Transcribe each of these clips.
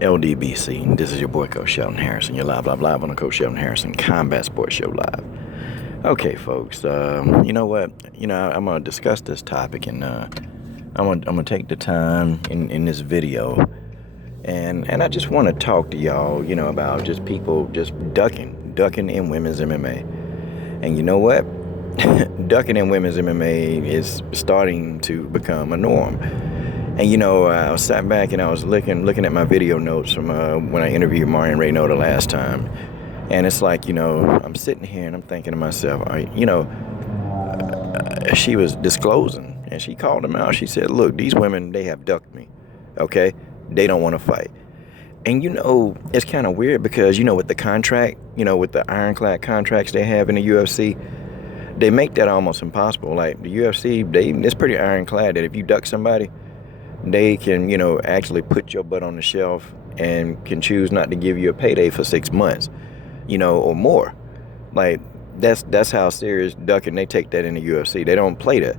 LDBC. This is your boy Coach Sheldon Harrison. You're live on the Coach Sheldon Harrison Combat Sports Show live. Okay, folks. You know what? I'm gonna discuss this topic, and I'm gonna take the time in this video, and I just want to talk to y'all, about just people just ducking in women's MMA. And you know what? Ducking in women's MMA is starting to become a norm. And I sat back and I was looking at my video notes from when I interviewed Marion Reynaud the last time, and it's like, I'm sitting here and I'm thinking to myself, she was disclosing and she called them out. She said, "Look, these women, they have ducked me. Okay, they don't want to fight." And it's kind of weird because with the contract, with the ironclad contracts they have in the UFC, they make that almost impossible. Like the UFC, it's pretty ironclad that if you duck somebody, they can, actually put your butt on the shelf and can choose not to give you a payday for 6 months, or more. Like that's how serious ducking they take that in the UFC. They don't play that.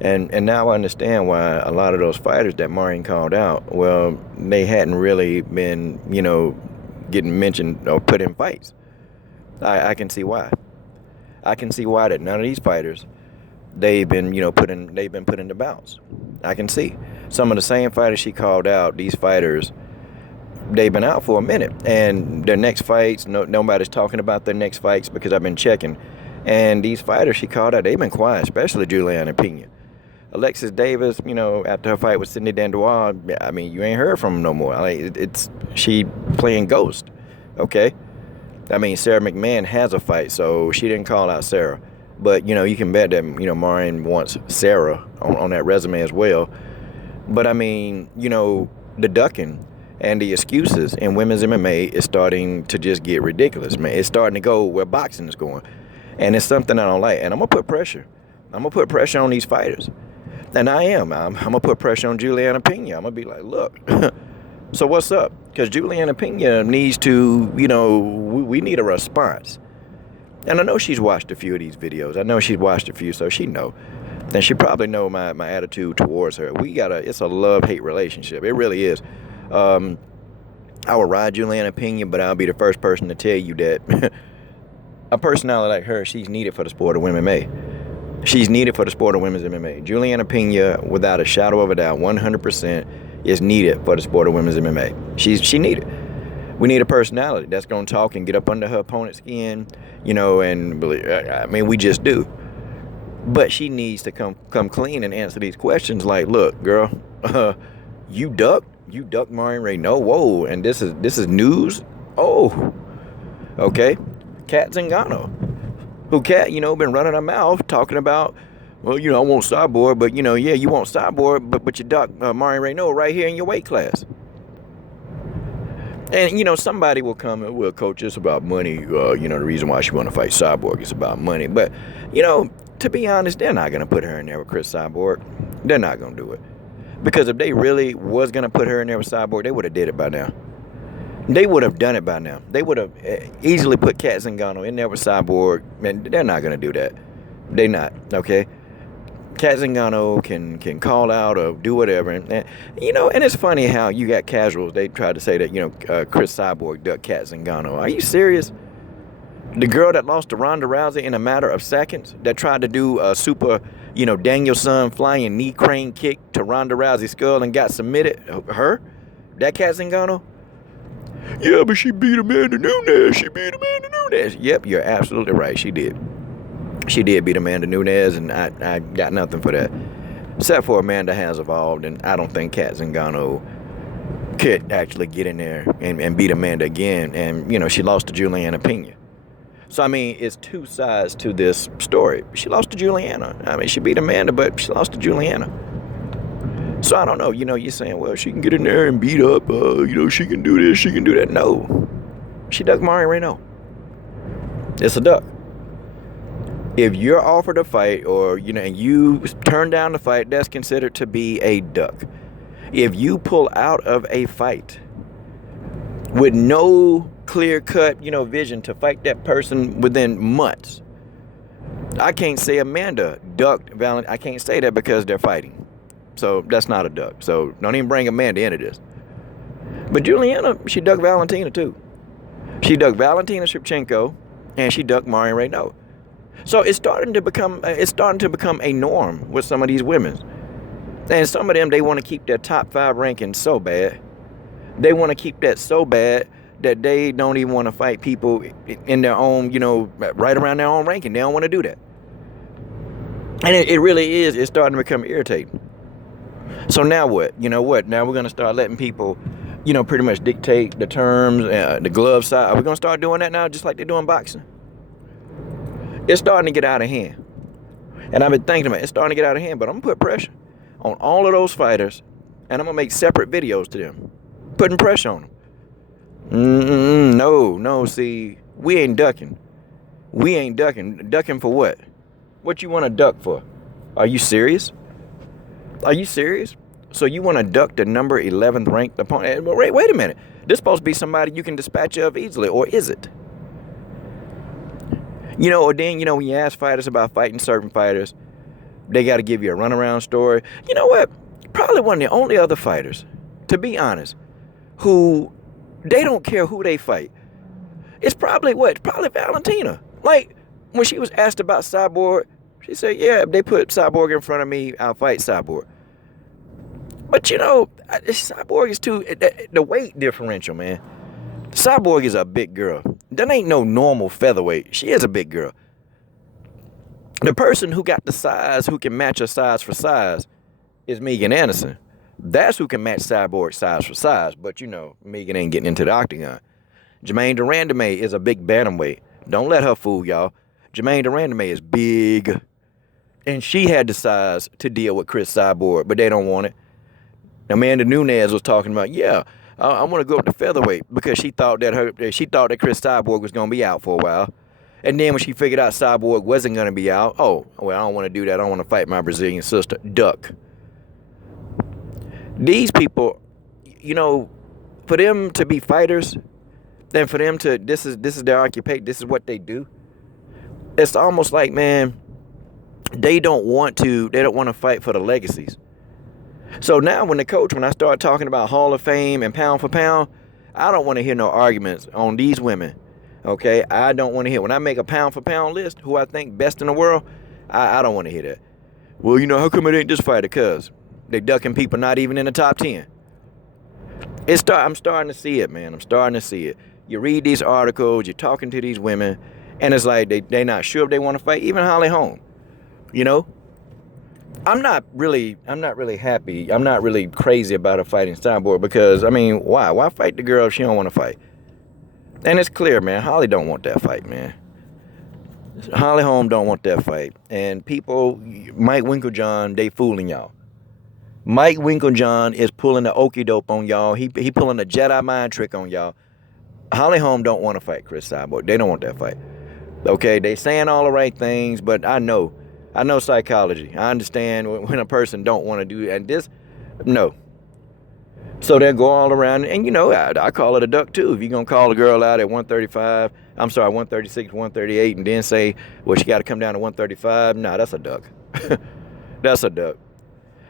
And now I understand why a lot of those fighters that Marion called out, well, they hadn't really been, getting mentioned or put in fights. I can see why. I can see why that none of these fighters, they've been put into bouts. I can see some of the same fighters she called out. These fighters, they've been out for a minute, and their next fights, nobody's talking about their next fights because I've been checking. And these fighters she called out, they've been quiet, especially Juliana Pena. Alexis Davis, after her fight with Sydney Dandois, you ain't heard from him no more. She playing ghost, okay? Sarah McMahon has a fight, so she didn't call out Sarah. But, you can bet that, Marion wants Sarah on that resume as well. But, the ducking and the excuses in women's MMA is starting to just get ridiculous, man. It's starting to go where boxing is going. And it's something I don't like. And I'm going to put pressure. I'm going to put pressure on these fighters. And I am. I'm going to put pressure on Juliana Pena. I'm going to be like, look, so what's up? Because Juliana Pena needs to, we need a response. And I know she's watched a few of these videos. I know she's watched a few, so she know. And she probably know my attitude towards her. It's a love-hate relationship. It really is. I would ride Juliana Pena, but I'll be the first person to tell you that a personality like her, she's needed for the sport of MMA. She's needed for the sport of women's MMA. Juliana Pena, without a shadow of a doubt, 100% is needed for the sport of women's MMA. She needed. We need a personality that's going to talk and get up under her opponent's skin, and we just do. But she needs to come clean and answer these questions like, look, girl, you ducked Marion Reynaud. Whoa, and this is news? Oh, okay. Kat Zingano, who been running her mouth talking about, well, I want Cyborg, but, you want Cyborg, but you duck Marion Reynaud right here in your weight class. And, somebody will come and, well, coach, it's about money. The reason why she want to fight Cyborg is about money. But, to be honest, they're not going to put her in there with Chris Cyborg. They're not going to do it. Because if they really was going to put her in there with Cyborg, they would have did it by now. They would have done it by now. They would have easily put Kat Zingano in there with Cyborg. Man, they're not going to do that. They're not, okay? Kat Zingano can call out or do whatever. And it's funny how you got casuals. They tried to say that, Chris Cyborg ducked Kat Zingano. Are you serious? The girl that lost to Ronda Rousey in a matter of seconds, that tried to do a super, Danielson flying knee crane kick to Ronda Rousey's skull and got submitted. Her? That Kat Zingano? Yeah, but she beat Amanda Nunes. Yep, you're absolutely right. She did. She did beat Amanda Nunes, and I got nothing for that. Except for Amanda has evolved, and I don't think Kat Zingano could actually get in there and beat Amanda again. And, she lost to Juliana Pena. So, it's two sides to this story. She lost to Juliana. She beat Amanda, but she lost to Juliana. So, I don't know. You're saying, well, she can get in there and beat up. She can do this, she can do that. No. She ducked Marion Reynaud. It's a duck. If you're offered a fight or, and you turn down the fight, that's considered to be a duck. If you pull out of a fight with no clear-cut, vision to fight that person within months, I can't say Amanda ducked Valentine. I can't say that because they're fighting. So that's not a duck. So don't even bring Amanda into this. But Juliana, she ducked Valentina too. She ducked Valentina Shevchenko, and she ducked Marion Renaud. So it's starting to become a norm with some of these women. And some of them, they want to keep their top 5 ranking so bad. They want to keep that so bad that they don't even want to fight people in their own, right around their own ranking. They don't want to do that. And it really is. It's starting to become irritating. So now what? You know what? Now we're going to start letting people, pretty much dictate the terms, the glove size. Are we going to start doing that now just like they do in boxing? It's starting to get out of hand. And I've been thinking about it. It's starting to get out of hand, but I'm going to put pressure on all of those fighters, and I'm going to make separate videos to them, putting pressure on them. No, see, we ain't ducking. We ain't ducking. Ducking for what? What you want to duck for? Are you serious? Are you serious? So you want to duck the number 11th ranked opponent? Wait a minute. This is supposed to be somebody you can dispatch of easily, or is it? Or then, when you ask fighters about fighting certain fighters, they got to give you a runaround story. You know what? Probably one of the only other fighters, to be honest, who they don't care who they fight. It's probably Valentina. Like, when she was asked about Cyborg, she said, yeah, if they put Cyborg in front of me, I'll fight Cyborg. But, Cyborg is the weight differential, man. Cyborg is a big girl. That ain't no normal featherweight. She is a big girl. The person who got the size, who can match her size for size, is Megan Anderson. That's who can match Cyborg size for size. But, Megan ain't getting into the octagon. Jermaine Durandame is a big bantamweight. Don't let her fool y'all. Jermaine Durandame is big. And she had the size to deal with Chris Cyborg, but they don't want it. Amanda Nunes was talking about, I want to go up to featherweight because she thought that Chris Cyborg was going to be out for a while. And then when she figured out Cyborg wasn't going to be out, I don't want to do that. I don't want to fight my Brazilian sister. Duck. These people, for them to be fighters, and for them to, this is their occupation, this is what they do. It's almost like, man, they don't want to fight for the legacies. So now when I start talking about Hall of Fame and pound for pound, I don't want to hear no arguments on these women. Okay, I don't want to hear. When I make a pound for pound list, who I think best in the world, I don't want to hear that. Well, how come it ain't this fighter? Because they ducking people not even in the top 10. I'm starting to see it, man. I'm starting to see it. You read these articles, you're talking to these women, and it's like they're not sure if they want to fight. Even Holly Holm, I'm not really happy. I'm not really crazy about her fighting Cyborg because, why? Why fight the girl if she don't want to fight? And it's clear, man, Holly don't want that fight, man. Holly Holm don't want that fight. And people, Mike Winkeljohn, they fooling y'all. Mike Winkeljohn is pulling the okie doke on y'all. He pulling a Jedi mind trick on y'all. Holly Holm don't want to fight Chris Cyborg. They don't want that fight. Okay, they saying all the right things, but I know psychology. I understand when a person don't want to do, and this, no. So they'll go all around, and I call it a duck too. If you're going to call a girl out at 136, 138, and then say, well, she got to come down to 135, nah, that's a duck. That's a duck.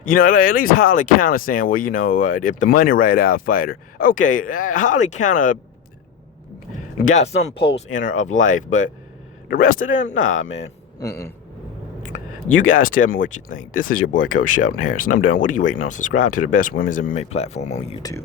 At least Holly kind of saying, well, if the money right, I'll fight her. Okay, Holly kind of got some pulse in her of life, but the rest of them, nah, man. You guys tell me what you think. This is your boy, Coach Shelton Harrison. I'm done. What are you waiting on? Subscribe to the best women's MMA platform on YouTube.